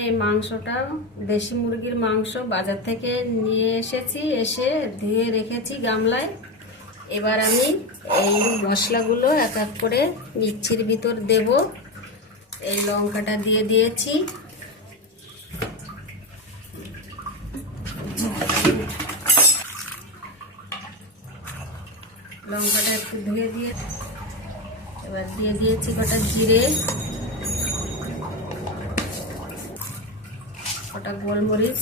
এই মাংসটা দেশি মুরগির মাংস বাজার থেকে নিয়ে এসেছি, এসে ধুয়ে রেখেছি গামলায়। এবার আমি এই মশলাগুলো এক এক করে মিক্সির ভিতর দেব। এই লঙ্কাটা দিয়ে দিয়েছি, লঙ্কাটা একটু ধুয়ে দিয়ে এবার দিয়ে দিয়েছি কটা জিরে, কটা গোলমরিচ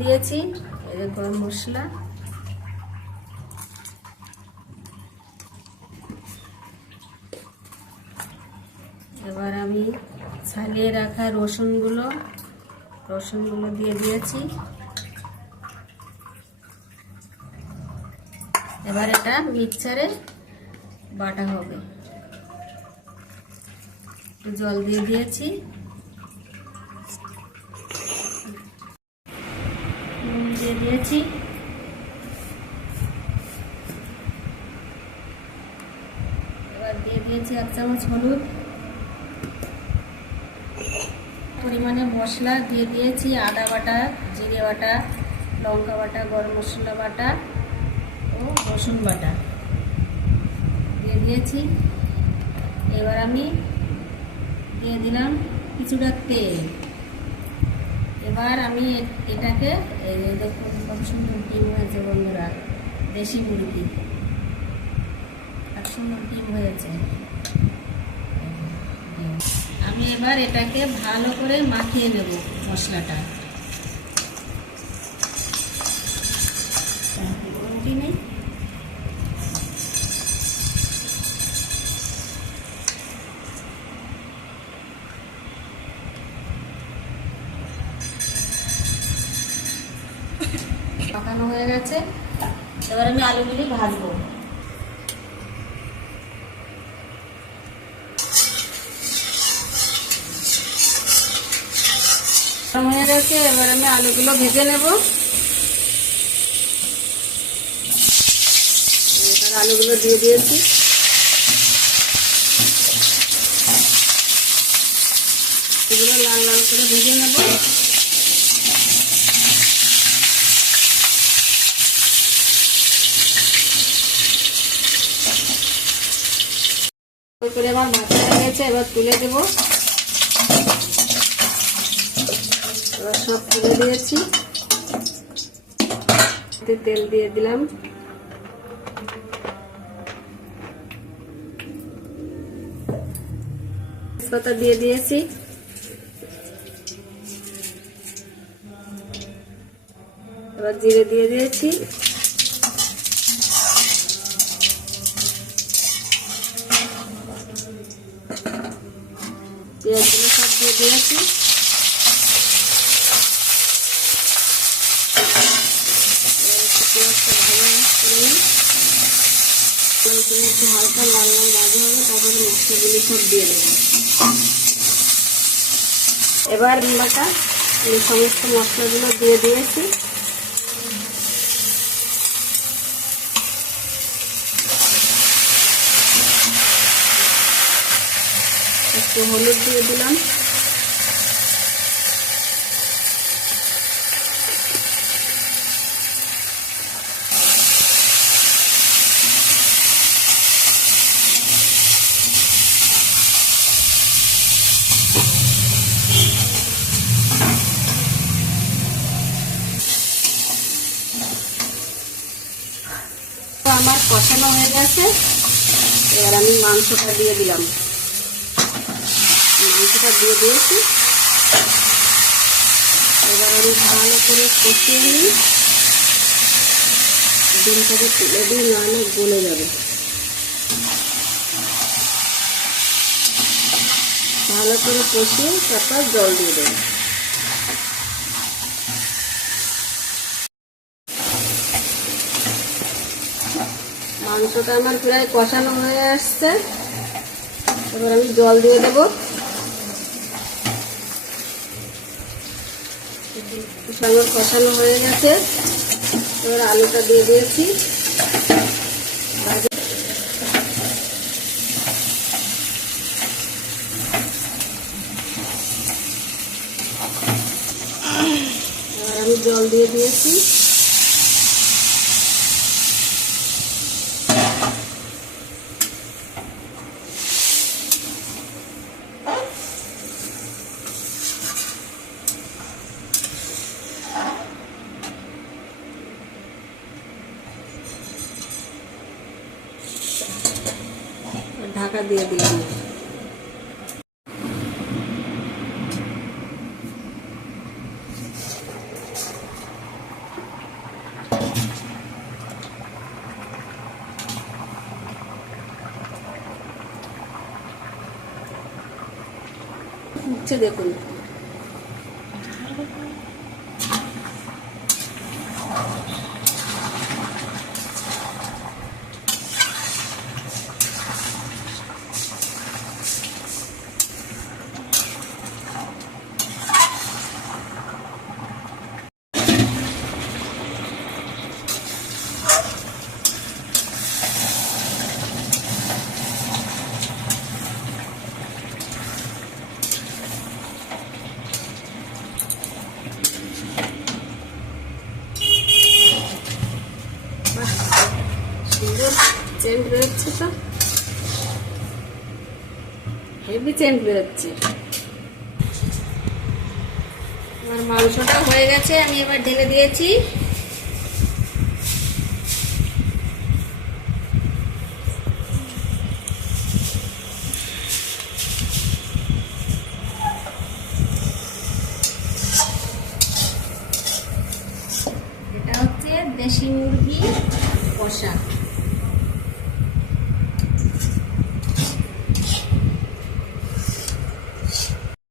দিয়েছি, এই যে গরম মশলা, এবার আমি ছালিয়ে রাখা রসুনগুলো দিয়ে দিয়েছি। এবার এটা মিক্সচারে বাটা হবে। জল দিয়ে দিয়েছি, নুন দিয়ে দিয়েছি, এবার দিয়ে দিয়েছি 1 চামচ হলুদ। পরিমাণে মশলা দিয়ে দিয়েছি, আদা বাটা, জিরে বাটা, লঙ্কা বাটা, গরম মশলা বাটা ও রসুন বাটা দিয়ে দিয়েছি। এবার আমি দিয়ে দিলাম কিছুটা তেল। এবার আমি এটাকে এই যে দেখুন কত সুন্দর ডিম হয়েছে বন্ধুরা, দেশি মুরগি, আর সুন্দর ডিম হয়েছে। আমি এবার এটাকে ভালো করে মাখিয়ে নেব মশলাটা। নেই মাখানো হয়ে গেছে। এবার আমি আলুগুলি ভাজবো। হয়ে গেছে, এবার আমি আলুগুলো ভেজে নেব। আলুগুলো দিয়ে দিয়েছি, এগুলো লাল লাল করে ভেজে নেব। করে আমার ভাজা হয়ে গেছে, এবার তুলে দেব। এবার সব তুলে দিয়েছি, তেল দিয়ে দিলাম, তেজপাতা দিয়ে দিয়েছি, এবার জিরে দিয়ে দিয়েছি, পেঁয়াজগুলো সব দিয়ে দিয়েছি। পেঁয়াজটা ভালো করে নিই, একটু হালকা লাল লাল ভাজা হবে, তারপরে মশলাগুলি সব দিয়ে দেবো। এবার বাটা এই সমস্ত মশলাগুলো দিয়ে দিয়েছি, একটু হলুদ দিয়ে দিলাম, আমার কষানো হয়ে গেছে। এবার আমি মাংসটা দিয়ে দিলাম, মাংসটা দিয়ে দিয়েছি। এবার আমি ভালো করে কষিয়ে নিই, ডিমটাকে তুলে দিই, নাহলে গলে যাবে। ভালো করে কষিয়ে তারপর জল দিয়ে দেবো। মাংসটা আমার প্রায় কষানো হয়ে আসছে, এবার আমি জল দিয়ে দেবো। আমার কষানো হয়ে গেছে, এবার আলুটা দিয়ে দিয়েছি। জল দিয়ে দিয়েছি। ঢাকা দিয়ে দিলাম। দেখুন চেন্ট বেরোচ্ছে, তো হেভি চেন্ট বেরোচ্ছে। আমার মাংসটা হয়ে গেছে, আমি এবার ঢেলে দিয়েছি। এটা হচ্ছে দেশি মুরগি কষা।